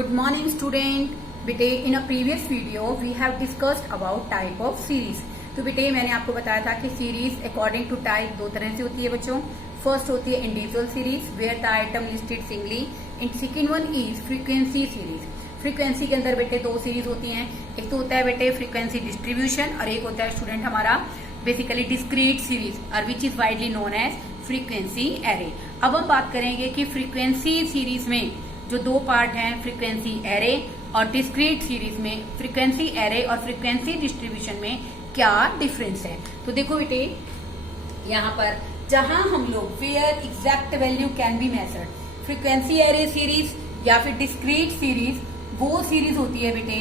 Good morning student. बेटे in a previous video we have discussed about type of series. तो बेटे मैंने आपको बताया था कि सीरीज अकॉर्डिंग टू टाइप दो तरह से होती है बच्चों. फर्स्ट होती है individual series where the item listed singly and second one is frequency series. Frequency के अंदर बेटे दो सीरीज होती हैं. एक तो होता है बेटे फ्रीक्वेंसी डिस्ट्रीब्यूशन और एक होता है स्टूडेंट हमारा बेसिकली डिस्क्रीट सीरीज और which is widely known as frequency array. अब हम बात करेंगे कि फ्रीक्वेंसी सीरीज में जो दो पार्ट हैं फ्रीक्वेंसी एरे और डिस्क्रीट सीरीज में फ्रीक्वेंसी एरे और फ्रीक्वेंसी डिस्ट्रीब्यूशन में क्या डिफरेंस है. तो देखो बेटे यहाँ पर जहां हम लोग where exact value can be measured frequency array series या फिर डिस्क्रीट सीरीज वो सीरीज होती है बेटे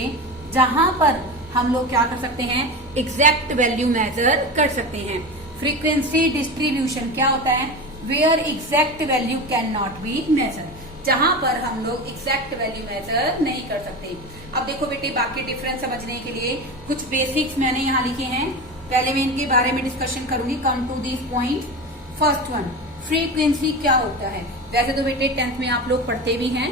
जहां पर हम लोग क्या कर सकते हैं एग्जैक्ट वैल्यू मेजर कर सकते हैं. फ्रीक्वेंसी डिस्ट्रीब्यूशन क्या होता है where exact value can not be measure जहां पर हम लोग एग्जैक्ट वैल्यू मेजर नहीं कर सकते. अब देखो बेटे बाकी डिफरेंस समझने के लिए कुछ बेसिक्स मैंने यहाँ लिखे हैं. पहले मैं इनके बारे में डिस्कशन करूंगी. Come to this point. First one frequency क्या होता है. वैसे तो बेटे 10th में आप लोग पढ़ते भी हैं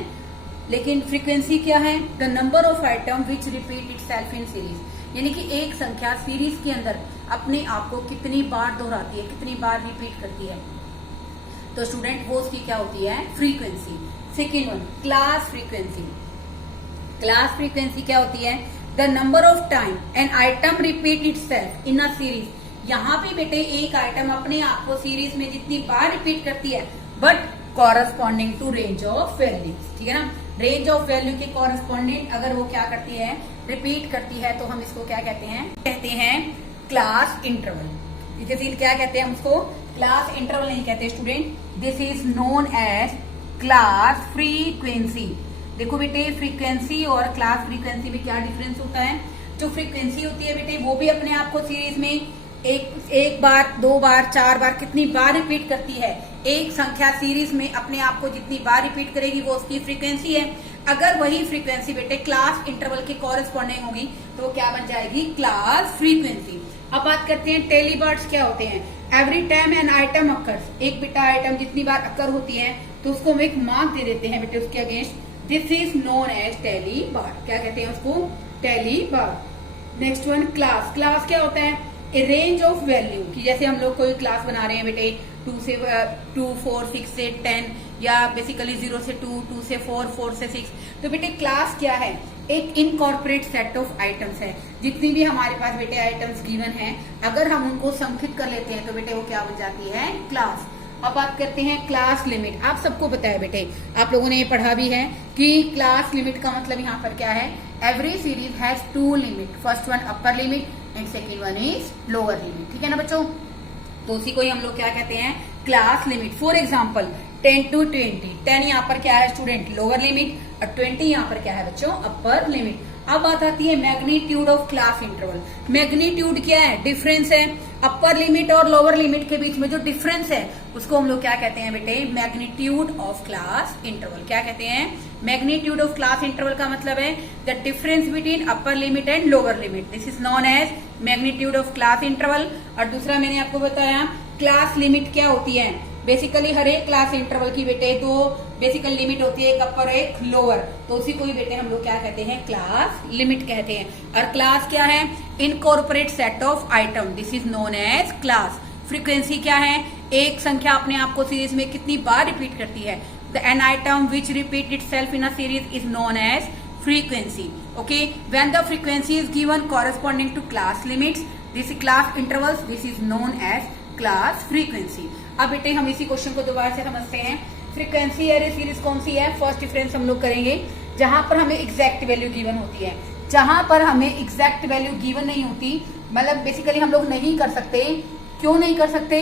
लेकिन फ्रीक्वेंसी क्या है the number of item which repeat itself in series. यानी कि एक संख्या सीरीज के अंदर अपने आप को कितनी बार दोहराती है कितनी बार रिपीट करती है. तो स्टूडेंट वो उसकी क्या होती है frequency. Second one class frequency. Class frequency क्या होती है the number of time an item repeat itself in a series. यहाँ पे बेटे एक आइटम अपने आप को सीरीज में जितनी बार रिपीट करती है but corresponding to range of value. ठीक है ना. रेंज ऑफ वैल्यू के कॉरस्पॉन्डिंग अगर वो क्या करती है रिपीट करती है तो हम इसको क्या कहते हैं क्लास इंटरवल. क्या कहते हैं हम उसको क्लास इंटरवल नहीं कहते student. This is known as class frequency. देखो बेटे फ्रीक्वेंसी और क्लास फ्रीक्वेंसी में क्या डिफरेंस होता है. जो फ्रीक्वेंसी होती है बेटे वो भी अपने आप को सीरीज में एक बार दो बार चार बार कितनी बार रिपीट करती है. एक संख्या सीरीज में अपने आप को जितनी बार रिपीट करेगी वो उसकी फ्रीक्वेंसी है. अगर वही फ्रीक्वेंसी बेटे क्लास इंटरवल के कॉरेस्पॉन्डिंग होगी तो वो क्या बन जाएगी क्लास फ्रीक्वेंसी. अब बात करते हैं टेलीबर्ड्स क्या होते हैं. Every time an item occurs. एक बेटा आइटम जितनी बार अकर होती है तो उसको हम एक मार्क दे देते हैं बेटे उसके against. This is known as टेलीबर्ड. क्या कहते हैं उसको टेलीबर्ड. Next one class. क्लास क्या होता है ए रेंज ऑफ वैल्यू की जैसे हम लोग कोई क्लास बना रहे हैं बेटे 2 से 2 4 6 से 10 या बेसिकली 0 से 2 2 से 4 4 से 6. तो बेटे क्लास क्या है एक इनकॉर्पोरेट सेट ऑफ आइटम्स है. जितनी भी हमारे पास बेटे आइटम्स गिवन है अगर हम उनको संक्षिप्त कर लेते हैं तो बेटे वो क्या बन जाती है क्लास. अब बात करते हैं क्लास लिमिट. आप सबको पता है बेटे आप लोगों ने ये पढ़ा भी है कि क्लास लिमिट का मतलब यहाँ पर क्या है every series has 2 limit. First one upper limit and second one is lower limit. ठीक है ना बच्चों. तो उसी को ही हम लोग क्या कहते हैं class limit. For example 10 to 20. 10 यहाँ पर क्या है स्टूडेंट लोअर लिमिट और 20 यहाँ पर क्या है बच्चों अपर लिमिट. अब बात आती है magnitude of class interval. Magnitude क्या है डिफरेंस है अपर लिमिट और लोअर लिमिट के बीच में जो डिफरेंस है उसको हम लोग क्या कहते हैं बेटे मैग्नीट्यूड ऑफ क्लास इंटरवल. क्या कहते हैं मैग्नीट्यूड ऑफ क्लास इंटरवल का मतलब है the difference between upper limit and lower limit. This is known as magnitude of class interval. और दूसरा मैंने आपको बताया क्लास लिमिट क्या होती है. बेसिकली हर एक क्लास इंटरवल की बेटे दो बेसिकल लिमिट होती है एक अपर एक लोअर. तो उसी को ही बेटे हम लोग क्या कहते हैं क्लास लिमिट कहते हैं. और क्लास क्या है incorporate set of item. This is known as class. Frequency क्या है एक संख्या अपने आप को सीरीज में कितनी बार रिपीट करती है. The an item which repeat itself in a series is known as frequency. Okay when the frequency is given corresponding to class limits this class intervals this is known as class frequency. अब बेटे हम इसी question को दोबारा से समझते हैं. Frequency array series कौन सी है. फर्स्ट डिफरेंस हम लोग करेंगे जहां पर हमें एग्जैक्ट वैल्यू गिवन होती है. जहां पर हमें एग्जैक्ट वैल्यू गिवन नहीं होती मतलब बेसिकली हम लोग नहीं कर सकते. क्यों नहीं कर सकते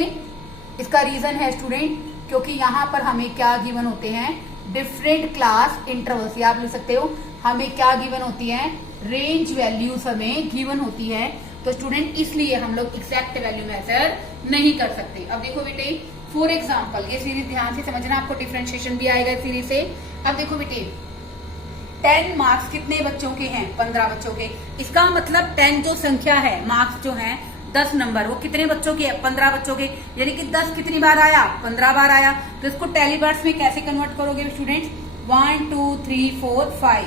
इसका रीजन है स्टूडेंट क्योंकि यहाँ पर हमें क्या गिवन होते हैं डिफरेंट क्लास इंटरवल्स. या आप लिख सकते हो हमें क्या गिवन होती है रेंज वैल्यूज हमें गिवन होती है. तो स्टूडेंट इसलिए हम लोग एग्जैक्ट वैल्यू मेजर नहीं कर सकते. अब देखो बेटे फॉर एग्जाम्पल ये सीरीज ध्यान से समझना आपको डिफरेंशिएशन भी आएगा सीरीज से. अब देखो बेटे 10 मार्क्स कितने बच्चों के हैं 15 बच्चों के. इसका मतलब 10 जो संख्या है मार्क्स जो है 10 नंबर वो कितने बच्चों के है 15 बच्चों के. यानी कि 10 कितनी बार आया 15 बार आया. तो इसको टेलीबर्ड्स में कैसे कन्वर्ट करोगे स्टूडेंट्स 1 2 3 4 5,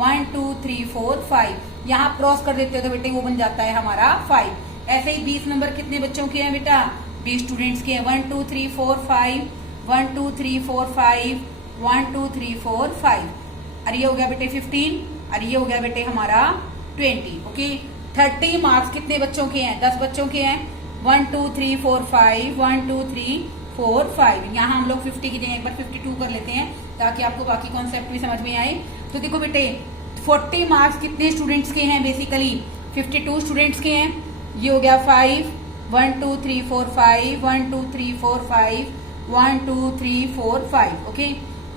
1 2 3 4 5, यहाँ क्रॉस कर देते हो तो बेटे वो बन जाता है हमारा 5। ऐसे ही 20 नंबर कितने बच्चों के हैं बेटा, 20 स्टूडेंट्स के हैं। 1 2 3 4 5, 1 2 3 4 5, 1 2 3 4 5, और ये हो गया बेटे 15, और ये हो गया बेटे हमारा 20। ओके, 30 मार्क्स कितने बच्चों के हैं, 10 बच्चों के हैं। 1 2 3 4 5, 1 2 3 4 5, यहाँ हम लोग 50 की जगह एक बार 52 कर लेते हैं ताकि आपको बाकी कॉन्सेप्ट भी समझ में आए। तो देखो बेटे 40 मार्क्स कितने स्टूडेंट्स के हैं, बेसिकली 52 स्टूडेंट्स के हैं। ये हो गया 5, 1 2 3 4 5, 1 2 3 4 5, 1 2 3 4 5। ओके,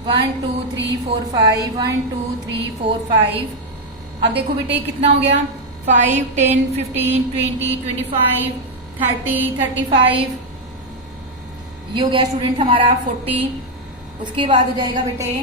1 2 3 4 5, 1 2 3 4 5। अब देखो बेटे कितना हो गया, 5 10 15 20 25 30 35, ये हो गया स्टूडेंट हमारा 40। उसके बाद हो जाएगा बेटे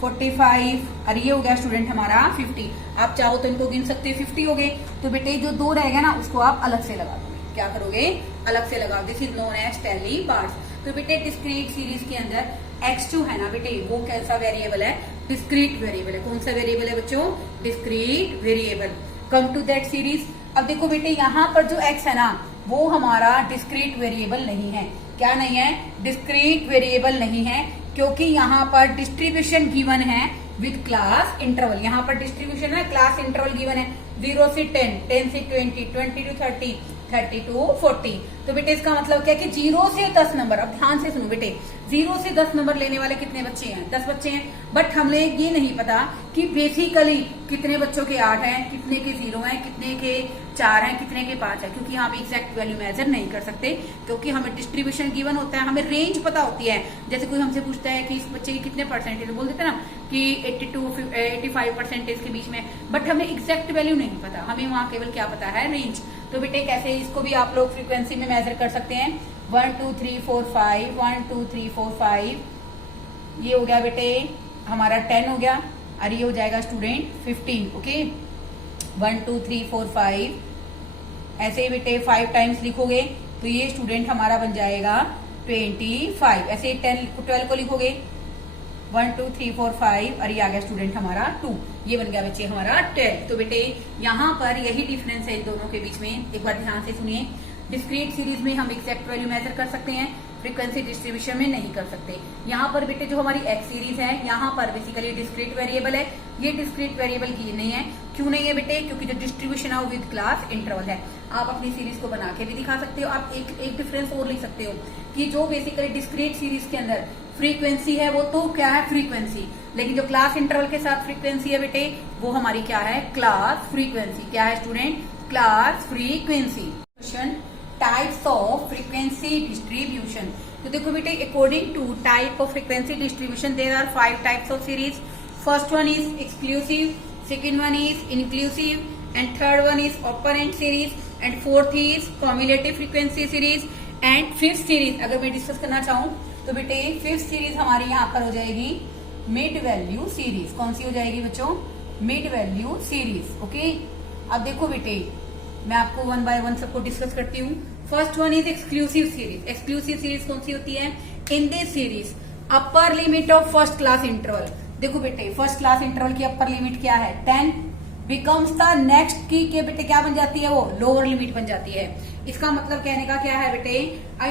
45, और ये हो गया स्टूडेंट हमारा 50। आप चाहो तो इनको गिन सकते हैं, 50 हो गए। तो बेटे जो 2 रहेगा ना उसको आप अलग से लगा दोगे, क्या करोगे, अलग से लगाओ। This is known as tally bars. तो बेटे डिस्क्रीट सीरीज के अंदर x जो है ना बेटे वो कैसा वेरिएबल है, डिस्क्रीट वेरिएबल है। कौन सा वेरिएबल है बच्चों, discrete variable. Come to that series. अब देखो बेटे यहाँ पर जो x है ना वो हमारा डिस्क्रीट वेरिएबल नहीं है। क्या नहीं है, डिस्क्रीट वेरिएबल नहीं है, क्योंकि यहाँ पर डिस्ट्रीब्यूशन गिवन है विद क्लास इंटरवल। यहाँ पर डिस्ट्रीब्यूशन है, क्लास इंटरवल गिवन है 0 से 10, 10 से 20, 20 to 30, 30 to 40। तो बेटे इसका मतलब क्या है कि 0 से 10 नंबर, अब ध्यान से सुनो बेटे, 0 से 10 नंबर लेने वाले कितने बच्चे हैं, 10 बच्चे हैं। बट हमें ये नहीं पता कि बेसिकली कितने बच्चों के 8 हैं, कितने के 0 हैं, कितने के 4 हैं, कितने के 5 हैं, क्योंकि यहाँ पे एग्जैक्ट वैल्यू मेजर नहीं कर सकते, क्योंकि हमें डिस्ट्रीब्यूशन गिवन होता है, हमें रेंज पता होती है। जैसे कोई हमसे पूछता है कि इस बच्चे की कितने परसेंटेज, बोल देते ना कि 85% के बीच में, बट हमें एग्जैक्ट वैल्यू नहीं पता, हमें वहाँ केवल क्या पता है, रेंज। तो बेटे कैसे इसको भी आप लोग फ्रीक्वेंसी में मेजर कर सकते हैं। 1 2 3 4 5, 1 2 3 4 5, ये हो गया बेटे हमारा 10 हो गया, और ये हो जाएगा स्टूडेंट 15। ओके, 1 2 3 4 5, ऐसे ही बेटे 5 टाइम्स लिखोगे तो ये स्टूडेंट हमारा बन जाएगा 25। ऐसे ही 12 को लिखोगे 1 2 3 4 5, और ये आ गया स्टूडेंट हमारा 2, ये बन गया बच्चे हमारा 12। तो बेटे यहाँ पर यही डिफरेंस है इन दोनों के बीच में। एक बार ध्यान से सुनिए, डिस्क्रीट सीरीज में हम एग्जैक्ट वैल्यू मेजर कर सकते हैं, फ्रीक्वेंसी डिस्ट्रीब्यूशन में नहीं कर सकते। यहाँ पर बेटे जो हमारी एक्स सीरीज है यहाँ पर बेसिकली डिस्क्रीट वेरिएबल है, ये डिस्क्रीट वेरिएबल की नहीं है। क्यों नहीं है बेटे, क्योंकि जो डिस्ट्रीब्यूशन है वो विद क्लास इंटरवल है। आप अपनी सीरीज को बना के भी दिखा सकते हो। आप एक डिफरेंस और लिख सकते हो कि जो बेसिकली डिस्क्रीट सीरीज के अंदर फ्रीक्वेंसी है वो तो क्या है, फ्रीक्वेंसी, लेकिन जो क्लास इंटरवल के साथ फ्रीक्वेंसी है बेटे वो हमारी क्या है, क्लास फ्रीक्वेंसी। क्या है student, class frequency. Question, types of frequency distribution. तो देखो बेटे according to type of frequency distribution there are 5 types of series. First one is exclusive, second one is inclusive, and third one is open series, and fourth is cumulative frequency series, and fifth series अगर मैं discuss करना चाहूँ तो बेटे fifth series हमारी यहाँ पर हो जाएगी मिड वैल्यू सीरीज। कौन सी हो जाएगी बच्चों, मिड वैल्यू सीरीज। ओके, अब देखो बेटे मैं आपको 1 बाय 1 सबको डिस्कस करती हूँ। First one is exclusive series. Exclusive series कौन सी होती है, इन this series upper limit of first class interval. देखो बेटे फर्स्ट क्लास इंटरवल की अपर लिमिट क्या है, 10 बिकम्स द नेक्स्ट की के बेटे क्या बन जाती है, वो लोअर लिमिट बन जाती है। इसका मतलब कहने का क्या है बेटे,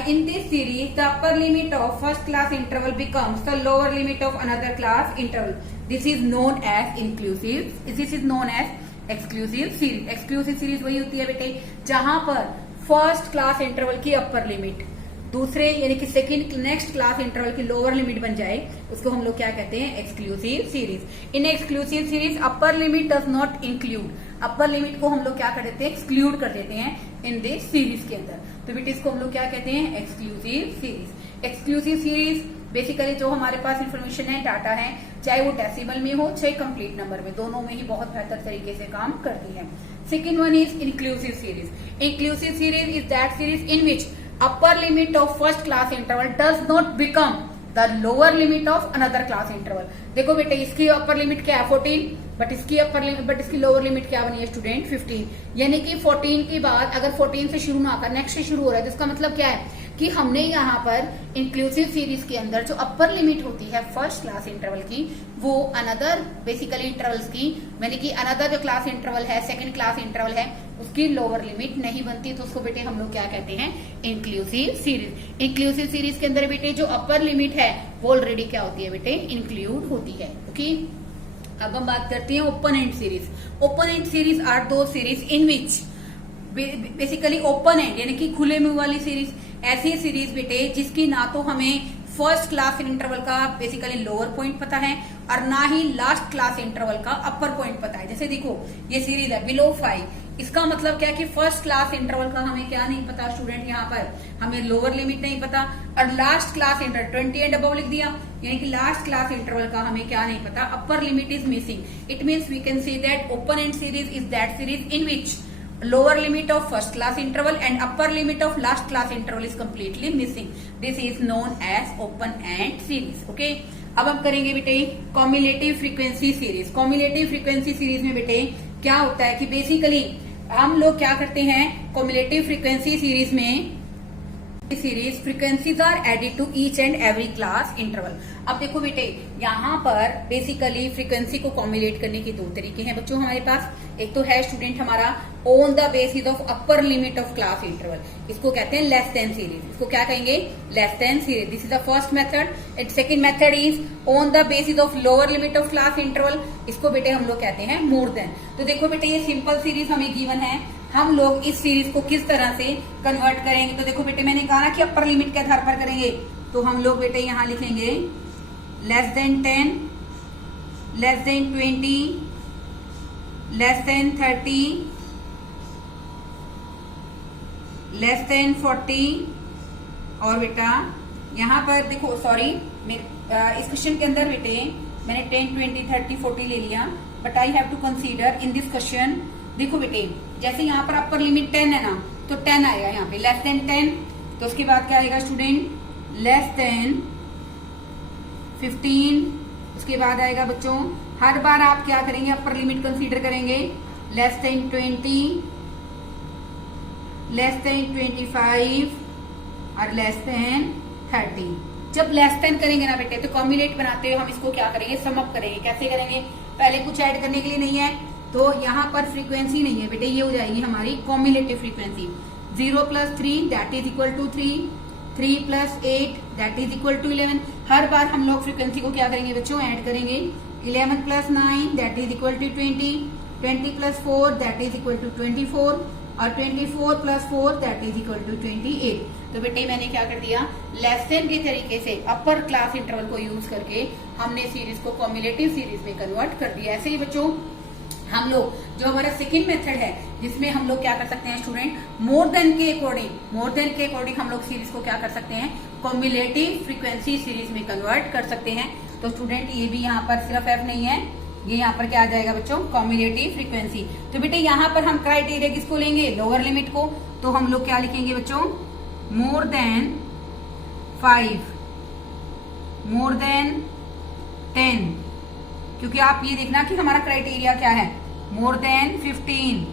in this series the upper limit of first class interval becomes the lower limit of another class interval. This is known as inclusive, this is known as exclusive series. Exclusive series वही होती है बेटे जहां पर first class interval की upper limit दूसरे यानी कि सेकंड नेक्स्ट क्लास इंटरवल की लोअर लिमिट बन जाए, उसको हम लोग क्या कहते हैं, exclusive series. In exclusive series upper limit does not include, upper limit को हम लोग क्या कर देते हैं, एक्सक्लूड कर देते हैं इन दिस सीरीज के अंदर। तो बेटे इसको हम लोग क्या कहते हैं, exclusive series. Exclusive series basically जो हमारे पास इंफॉर्मेशन है, डाटा है, चाहे वो डेसिमल में हो चाहे कंप्लीट नंबर में, दोनों में ही बहुत बेहतर तरीके से काम करती है। Second one is inclusive series. Inclusive series is that series in which upper limit of first class interval does not become the lower limit of another class interval। देखो बेटे इसकी अपर लिमिट क्या है 14, बट इसकी upper limit but इसकी lower limit क्या बनी है स्टूडेंट 15। यानी कि 14 के बाद अगर 14 से शुरू ना कर नेक्स्ट से शुरू हो रहा है तो इसका मतलब क्या है कि हमने यहाँ पर इंक्लूसिव सीरीज के अंदर जो अपर लिमिट होती है फर्स्ट क्लास इंटरवल की, वो अनदर बेसिकली इंटरवल्स की, यानी कि अनदर जो क्लास इंटरवल है, सेकंड क्लास इंटरवल है, उसकी लोअर लिमिट नहीं बनती, तो उसको बेटे हम लोग क्या कहते हैं, इंक्लूसिव सीरीज। इंक्लूसिव सीरीज के अंदर बेटे जो अपर लिमिट है वो ऑलरेडी क्या होती है बेटे, इंक्लूड होती है। ओके, अब हम बात करते हैं open end series. Open end series are those series in which basically open end यानी कि खुले मुंह वाली सीरीज, ऐसी सीरीज बेटे जिसकी ना तो हमें फर्स्ट क्लास इंटरवल का बेसिकली लोअर पॉइंट पता है और ना ही लास्ट क्लास इंटरवल का अपर पॉइंट पता है। जैसे देखो ये सीरीज है बिलो 5, इसका मतलब क्या है कि फर्स्ट क्लास इंटरवल का हमें क्या नहीं पता स्टूडेंट, यहाँ पर हमें लोअर लिमिट नहीं पता, और last class interval 20 and above लिख दिया, यानी कि लास्ट क्लास इंटरवल का हमें क्या नहीं पता, upper limit is missing. It means we can see that open end series is that series in which lower limit of first class interval and upper limit of last class interval is completely missing. This is known as open end series. Okay, अब हम करेंगे बेटे cumulative frequency series. Cumulative frequency series में बेटे क्या होता है कि बेसिकली हम लोग क्या करते हैं, कॉम्युलेटिव फ्रीक्वेंसी सीरीज में series frequencies are added to each and every class interval. अब देखो बेटे यहाँ पर बेसिकली फ्रीक्वेंसी को कॉम्युलेट करने के दो तरीके हैं बच्चों हमारे पास। एक तो है स्टूडेंट हमारा on the basis of upper limit of class interval, इसको कहते हैं लेस देन सीरीज। इसको क्या कहेंगे, less than series. This is the first method. And second method is on the basis of lower limit of class interval, इसको बेटे हम लोग कहते हैं मोर देन। तो देखो बेटे ये सिंपल सीरीज हमें गिवन है, हम लोग इस सीरीज को किस तरह से कन्वर्ट करेंगे। तो देखो बेटे मैंने कहा ना कि अपर लिमिट के आधार पर करेंगे, तो हम लोग बेटे यहाँ लिखेंगे less than 10, less than 20, less than 30, less than 40, और बेटा यहाँ पर देखो सॉरी इस क्वेश्चन के अंदर बेटे मैंने 10, 20, 30, 40 ले लिया, but I have to consider in this question. देखो बेटे जैसे यहाँ पर अपर लिमिट 10 है ना, तो 10 आएगा यहाँ पे, लेस देन 10, तो उसके बाद क्या आएगा स्टूडेंट, लेस देन 15, उसके बाद आएगा बच्चों, हर बार आप क्या करेंगे, अपर लिमिट कंसीडर करेंगे, लेस देन 20, लेस देन 25 और लेस देन 30। जब लेस देन करेंगे ना बेटे तो कॉम्युलेट बनाते हुए हम इसको क्या करेंगे, सम अप करेंगे। कैसे करेंगे, पहले कुछ ऐड करने के लिए नहीं है, तो यहाँ पर फ्रीक्वेंसी नहीं है बेटे, ये हो जाएगी हमारी cumulative frequency. 0 + 3 that is equal to 3, 3 + 8 that is equal to 11। हर बार हम लोग फ्रीक्वेंसी को क्या करेंगे बच्चों, ऐड करेंगे। 11 + 9 that is equal to 20, 20 + 4 that is equal to 24, और 24 + 4 दैट इज इक्वल टू 28। तो बेटे मैंने क्या कर दिया, लेस देन के तरीके से अपर क्लास इंटरवल को यूज करके हमने सीरीज को कॉम्युलेटिव सीरीज में कन्वर्ट कर दिया। ऐसे ही बच्चों हम लोग जो हमारा सेकंड मेथड है जिसमें हम लोग क्या कर सकते हैं स्टूडेंट, मोर देन के अकॉर्डिंग हम लोग सीरीज को क्या कर सकते हैं, कॉम्युलेटिव फ्रीक्वेंसी सीरीज में कन्वर्ट कर सकते हैं। तो स्टूडेंट ये भी यहाँ पर सिर्फ एफ नहीं है, ये यहाँ पर क्या आ जाएगा बच्चों, कॉम्युलेटिव फ्रीक्वेंसी। तो बेटे यहाँ पर हम क्राइटेरिया किसको लेंगे, लोअर लिमिट को, तो हम लोग क्या लिखेंगे बच्चों, मोर देन 5, मोर देन 10, क्योंकि आप ये देखना कि हमारा क्राइटेरिया क्या है, more than 15,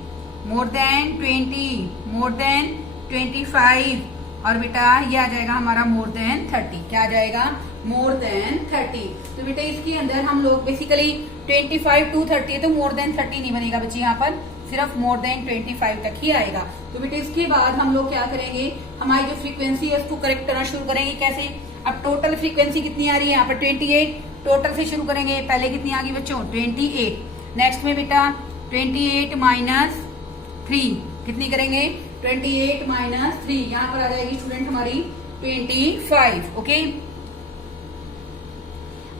more than 20, more than 25, और बेटा ये आ जाएगा हमारा मोर देन 30। क्या आ जाएगा, मोर देन 30। तो बेटा इसके अंदर हम लोग बेसिकली 25 to 30 है, तो मोर देन 30 नहीं बनेगा बच्चे, यहाँ पर सिर्फ मोर देन 25 तक ही आएगा। तो बेटा इसके बाद हम लोग क्या करेंगे, हमारी जो फ्रीक्वेंसी है उसको करेक्ट करना शुरू करेंगे। कैसे, अब टोटल फ्रीक्वेंसी कितनी आ रही है यहाँ पर 28, टोटल से शुरू करेंगे। पहले कितनी आ गई बच्चों, 28। नेक्स्ट में बेटा 28 - 3 कितनी करेंगे, 28 - 3, यहाँ पर आ जाएगी स्टूडेंट हमारी 25। ओके,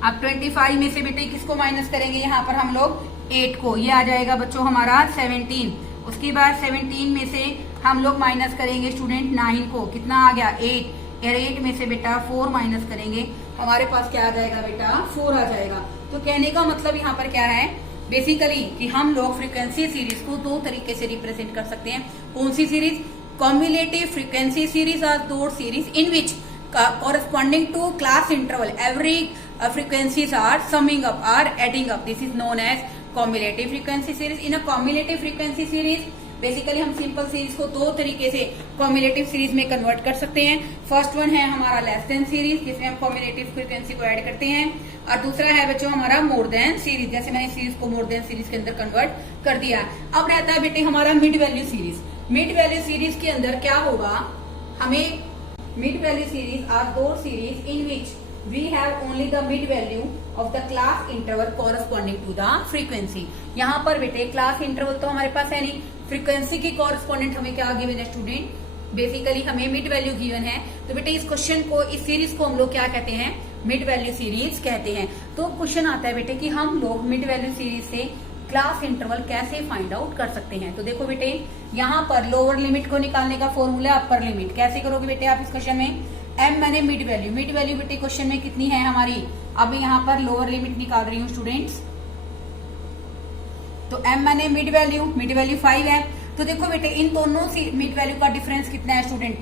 अब 25 में से बेटे किसको माइनस करेंगे, यहाँ पर हम लोग 8 को, ये आ जाएगा बच्चों हमारा 17। उसके बाद 17 में से हम लोग माइनस करेंगे स्टूडेंट 9 को, कितना आ गया 8, और 8 में से बेटा 4 माइनस करेंगे, हमारे पास क्या आ जाएगा बेटा 4 आ जाएगा। तो कहने का मतलब यहाँ पर क्या है बेसिकली कि हम लोग फ्रीक्वेंसी सीरीज को दो तरीके से रिप्रेजेंट कर सकते हैं। कौन सी series, cumulative frequency series are those series in which corresponding to class interval every frequencies are summing up or adding up. This is known as cumulative frequency series. In a cumulative frequency series basically हम simple series को दो तरीके से cumulative series में convert कर सकते हैं। First one है हमारा लेस देन सीरीज, जिसमें हम कॉम्युलेटिव फ्रीक्वेंसी को ऐड करते हैं, और दूसरा है बच्चों हमारा मोर देन सीरीज, जैसे मैंने सीरीज को मोर देन सीरीज के अंदर कन्वर्ट कर दिया। अब रहता है बेटे हमारा mid value series. Mid value series के अंदर क्या होगा, हमें mid value series are those series in which we have only the mid value of the class interval corresponding to the frequency। यहाँ पर बेटे क्लास इंटरवल तो हमारे पास है नहीं, फ्रीक्वेंसी की कॉरेस्पॉन्डेंट हमें क्या गिवन है स्टूडेंट, बेसिकली हमें मिड वैल्यू गिवन है। तो बेटे इस क्वेश्चन को, इस सीरीज को हम लोग क्या कहते हैं, मिड वैल्यू सीरीज कहते हैं। तो क्वेश्चन आता है बेटे कि हम लोग मिड वैल्यू सीरीज से क्लास इंटरवल कैसे फाइंड आउट कर सकते हैं। तो देखो बेटे यहाँ पर लोअर लिमिट को निकालने का फॉर्मूला अपर लिमिट, कैसे करोगे बेटे आप इस क्वेश्चन में, m मैंने मिड वैल्यू बेटे क्वेश्चन में कितनी है हमारी, अब मैं यहाँ पर लोअर लिमिट निकाल रही हूँ स्टूडेंट्स। तो m मैंने मिड वैल्यू 5 है। तो देखो बेटे इन दोनों मिड वैल्यू का डिफरेंस कितना है स्टूडेंट,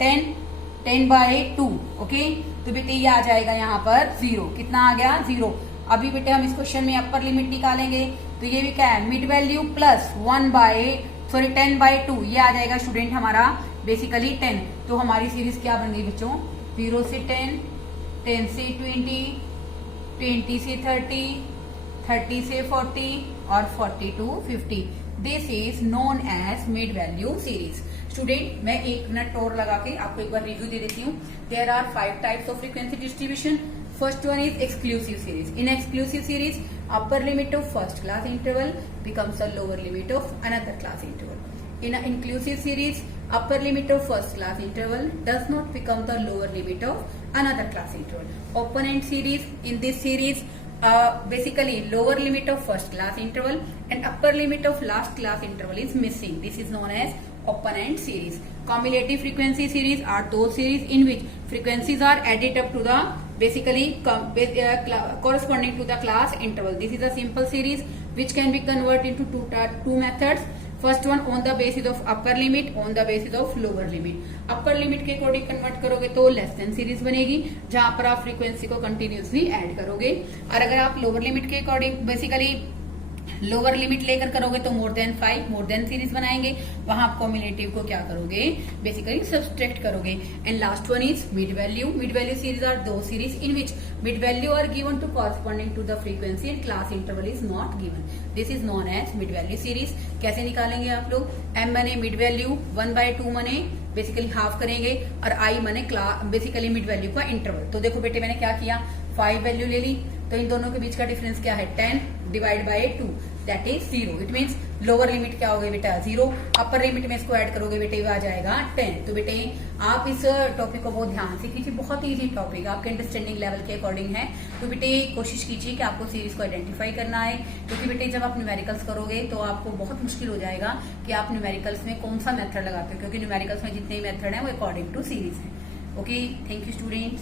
10/2। ओके, तो बेटे ये आ जाएगा यहाँ पर 0, कितना आ गया 0। अभी बेटे हम इस क्वेश्चन में अपर लिमिट निकालेंगे, तो ये भी क्या है, मिड वैल्यू प्लस 10/2, ये आ जाएगा स्टूडेंट हमारा बेसिकली 10। तो हमारी सीरीज क्या बन गई बच्चों, 0 से 10, 10 से 20, 20 से 30, 30 से 40 और 40 to 50। This is known as mid value series. Student मैं 1 मिनट और लगा के आपको एक बार रिव्यू दे देती हूँ। There are 5 types of frequency distribution. First one is exclusive series. In exclusive series, upper limit of first class interval becomes a lower limit of another class interval. In an inclusive series, upper limit of first class interval does not become the lower limit of another class interval. Open end series, in this series, basically lower limit of first class interval and upper limit of last class interval is missing. This is known as open end series. Cumulative frequency series are those series in which frequencies are added up to the basically corresponding to the class interval. This is a simple series which can be converted into two methods. First one on the basis of upper limit, on the basis of lower limit. Upper limit के according convert करोगे तो less than series बनेगी, जहां पर आप frequency को continuously add करोगे। और अगर आप लोअर लिमिट के अकॉर्डिंग बेसिकली लोअर लिमिट लेकर करोगे तो more than 5, more than series बनाएंगे, वहां आप कॉम्युलेटिव को क्या करोगे, बेसिकली सब्सट्रैक्ट करोगे। And last one is mid value. Mid value series are those series in which mid value are given to corresponding to the frequency and class interval is not given. This is known as mid value series. कैसे निकालेंगे आप लोग, m मने mid value, 1/2 मने basically half करेंगे, और i मने basically mid value का इंटरवल। तो देखो बेटे मैंने क्या किया, 5 वैल्यू ले ली, तो इन दोनों के बीच का डिफरेंस क्या है, 10/2, that is 0। It means lower limit क्या हो गई बेटा 0, अपर लिमिट में इसको ऐड करोगे बेटे आ जाएगा 10। तो बेटे आप इस टॉपिक को बहुत ध्यान से कीजिए, बहुत इजी टॉपिक आपके अंडरस्टैंडिंग लेवल के अकॉर्डिंग है। तो बेटे कोशिश कीजिए कि आपको सीरीज को आइडेंटिफाई करना है, क्योंकि बेटे जब आप न्यूमेरिकल्स करोगे तो आपको बहुत मुश्किल हो जाएगा कि आप न्यूमेरिकल्स में कौन सा मेथड लगाते हो, क्योंकि न्यूमेरिकल्स में जितने मेथड है वो अकॉर्डिंग टू सीरीज है। Okay, thank you students.